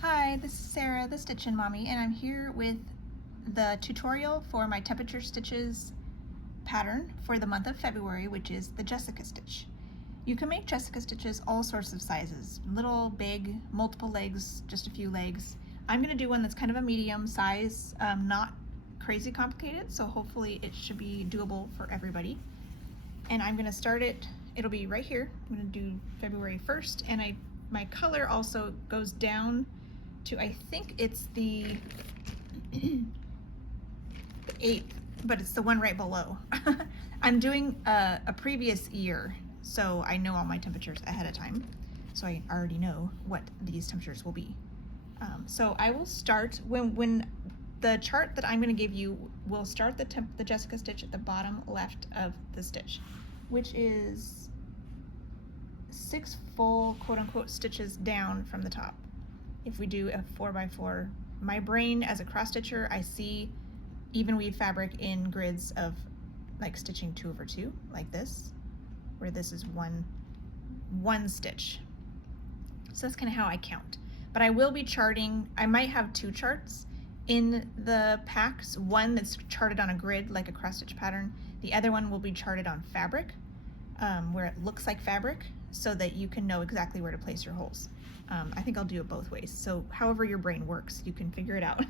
Hi, this is Sarah, the Stitchin' Mommy, and I'm here with the tutorial for my temperature stitches pattern for the month of February, which is the Jessica stitch. You can make Jessica stitches all sorts of sizes, little, big, multiple legs, just a few legs. I'm going to do one that's kind of a medium size, not crazy complicated, so hopefully it should be doable for everybody. And I'm going to start it, it'll be right here. I'm going to do February 1st, and my color also goes down to, I think it's the 8th, but it's the one right below. I'm doing a previous year, so I know all my temperatures ahead of time, so I already know what these temperatures will be. So I will start, when the chart that I'm going to give you will start the Jessica stitch at the bottom left of the stitch, which is 6 full quote-unquote stitches down from the top. If we do a 4x4, my brain as a cross stitcher, I see even weave fabric in grids of like stitching 2/2 like this, where this is one stitch. So that's kind of how I count. But I will be charting, I might have 2 charts in the packs, one that's charted on a grid like a cross stitch pattern, the other one will be charted on fabric, where it looks like fabric, so that you can know exactly where to place your holes. I think I'll do it both ways, so however your brain works, you can figure it out.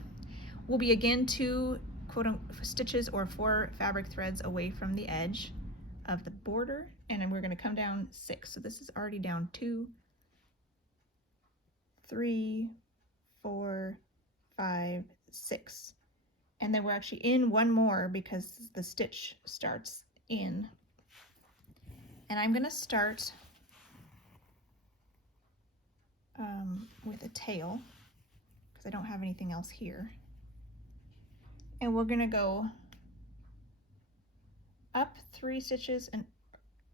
We'll be again 2 quote-unquote stitches or 4 fabric threads away from the edge of the border, and then we're going to come down 6. So this is already down 2, 3, 4, 5, 6. And then we're actually in one more because the stitch starts in. And I'm going to start with a tail because I don't have anything else here. And we're going to go up 3 stitches and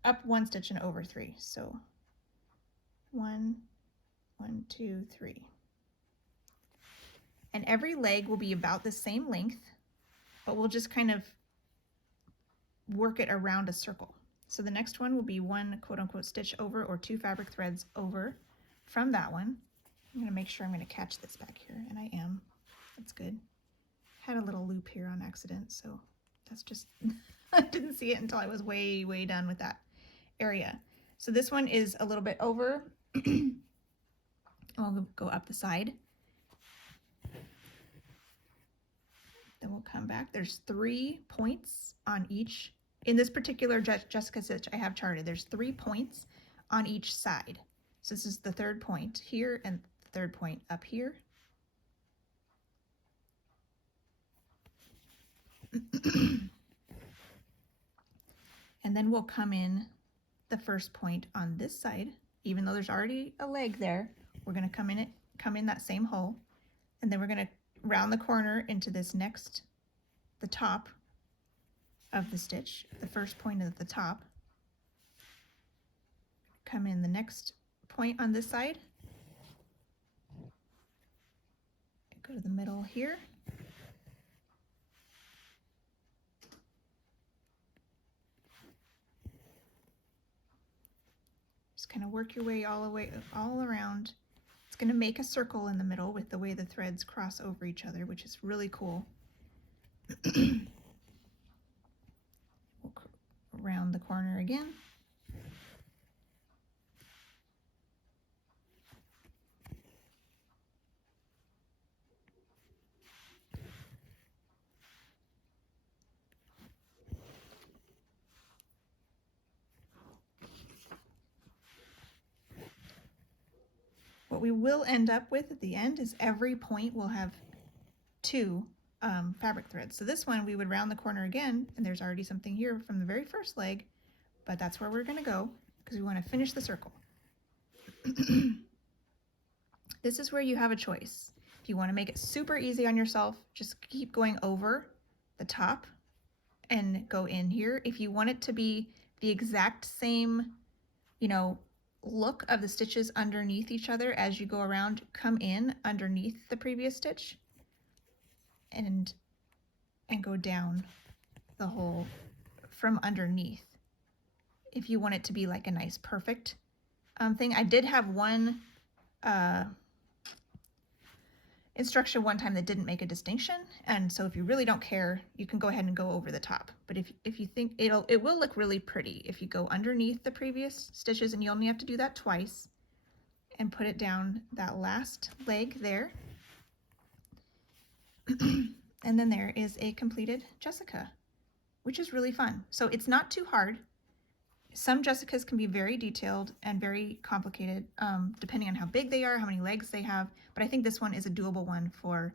up 1 stitch and over 3. So 1, 1, 2, 3. And every leg will be about the same length, but we'll just kind of work it around a circle. So the next one will be 1 quote-unquote stitch over, or 2 fabric threads over from that one. I'm going to make sure I'm going to catch this back here, and I am. That's good. Had a little loop here on accident, so that's just, I didn't see it until I was way, way done with that area. So this one is a little bit over. I'll go up the side. Then we'll come back. There's 3 points on each. In this particular Jessica stitch I have charted, there's 3 points on each side. So this is the 3rd point here and the 3rd point up here. And then we'll come in the 1st point on this side. Even though there's already a leg there, we're going to come in that same hole, and then we're going to round the corner into this next, the top of the stitch, the 1st point at the top, come in the next point on this side, go to the middle here, just kind of work your way all around. It's going to make a circle in the middle with the way the threads cross over each other, which is really cool. We'll round the corner again. What we will end up with at the end is every point will have 2 fabric threads. So this one we would round the corner again, and there's already something here from the very first leg, but that's where we're going to go because we want to finish the circle. This is where you have a choice. If you want to make it super easy on yourself, just keep going over the top and go in here. If you want it to be the exact same, look of the stitches underneath each other as you go around, come in underneath the previous stitch and go down the hole from underneath. If you want it to be like a nice perfect thing. I did have one instruction one time that didn't make a distinction, and so if you really don't care, you can go ahead and go over the top. But if you think it will look really pretty if you go underneath the previous stitches, and you only have to do that twice, and put it down that last leg there. And then there is a completed Jessica, which is really fun. So it's not too hard. Some Jessicas can be very detailed and very complicated, depending on how big they are, how many legs they have, but I think this one is a doable one for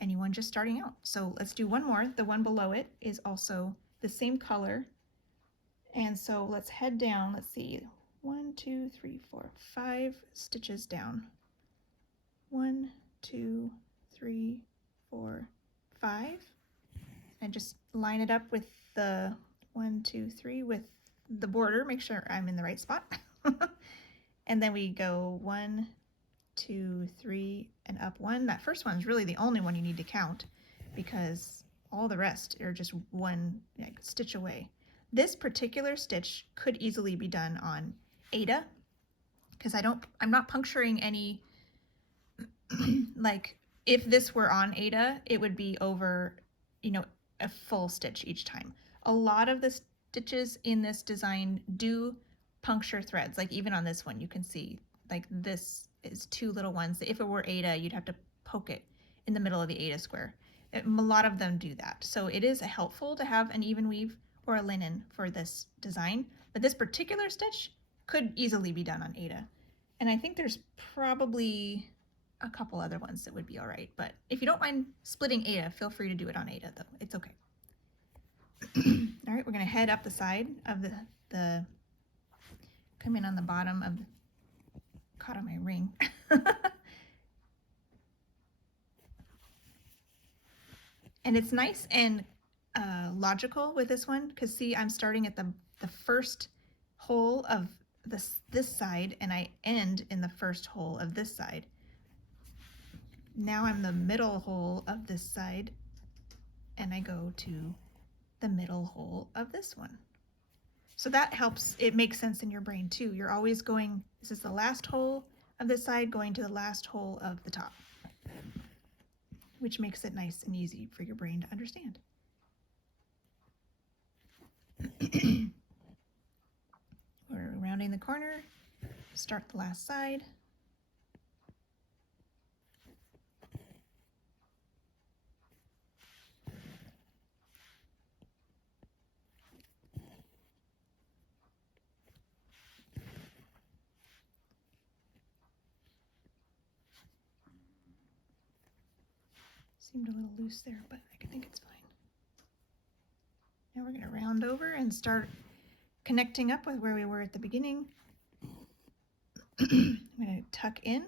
anyone just starting out. So let's do one more. The one below it is also the same color. And so let's head down, let's see, 1, 2, 3, 4, 5 stitches down. 1, 2, 3, 4, 5. And just line it up with the 1, 2, 3 with the border, make sure I'm in the right spot. And then we go 1, 2, 3, and up 1. That first one is really the only one you need to count because all the rest are just one stitch away. This particular stitch could easily be done on Aida because I'm not puncturing any, like if this were on Aida, it would be over, you know, a full stitch each time. A lot of the stitches in this design do puncture threads, like even on this one you can see like this is 2 little ones. If it were Aida, you'd have to poke it in the middle of the Aida square. A lot of them do that, so it is helpful to have an even weave or a linen for this design, but this particular stitch could easily be done on Aida, and I think there's probably a couple other ones that would be all right, but if you don't mind splitting Aida, feel free to do it on Aida though, it's okay. All right, we're going to head up the side of the come in on the bottom of caught on my ring. And it's nice and logical with this one because see, I'm starting at the first hole of this side and I end in the first hole of this side. Now I'm the middle hole of this side and I go to the middle hole of this one. So that helps, it makes sense in your brain too. You're always going, this is the last hole of this side going to the last hole of the top, which makes it nice and easy for your brain to understand. We're rounding the corner, start the last side. Seemed a little loose there, but I think it's fine. Now we're going to round over and start connecting up with where we were at the beginning. I'm going to tuck in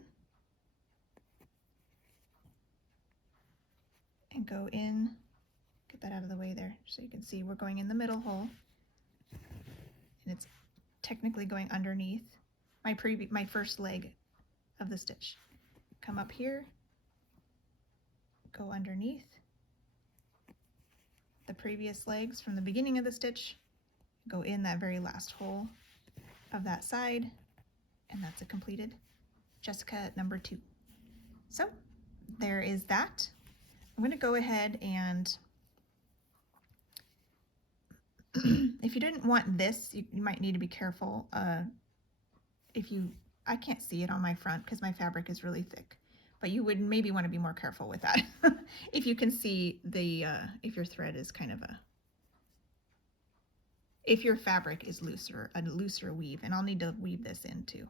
and go in, get that out of the way there so you can see we're going in the middle hole and it's technically going underneath my first leg of the stitch. Come up here, go underneath the previous legs from the beginning of the stitch, go in that very last hole of that side, and that's a completed Jessica number 2. So there is that. I'm going to go ahead and if you didn't want this, you might need to be careful. I can't see it on my front because my fabric is really thick, but you would maybe want to be more careful with that. If you can see the, if your thread is kind of if your fabric is looser, a looser weave, and I'll need to weave this in too.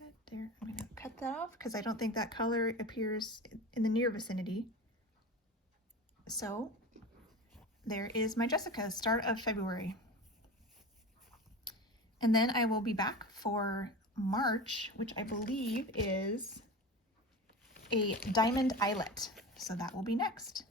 But there, I'm going to cut that off because I don't think that color appears in the near vicinity. So there is my Jessica, start of February. And then I will be back for March, which I believe is a diamond eyelet. So that will be next.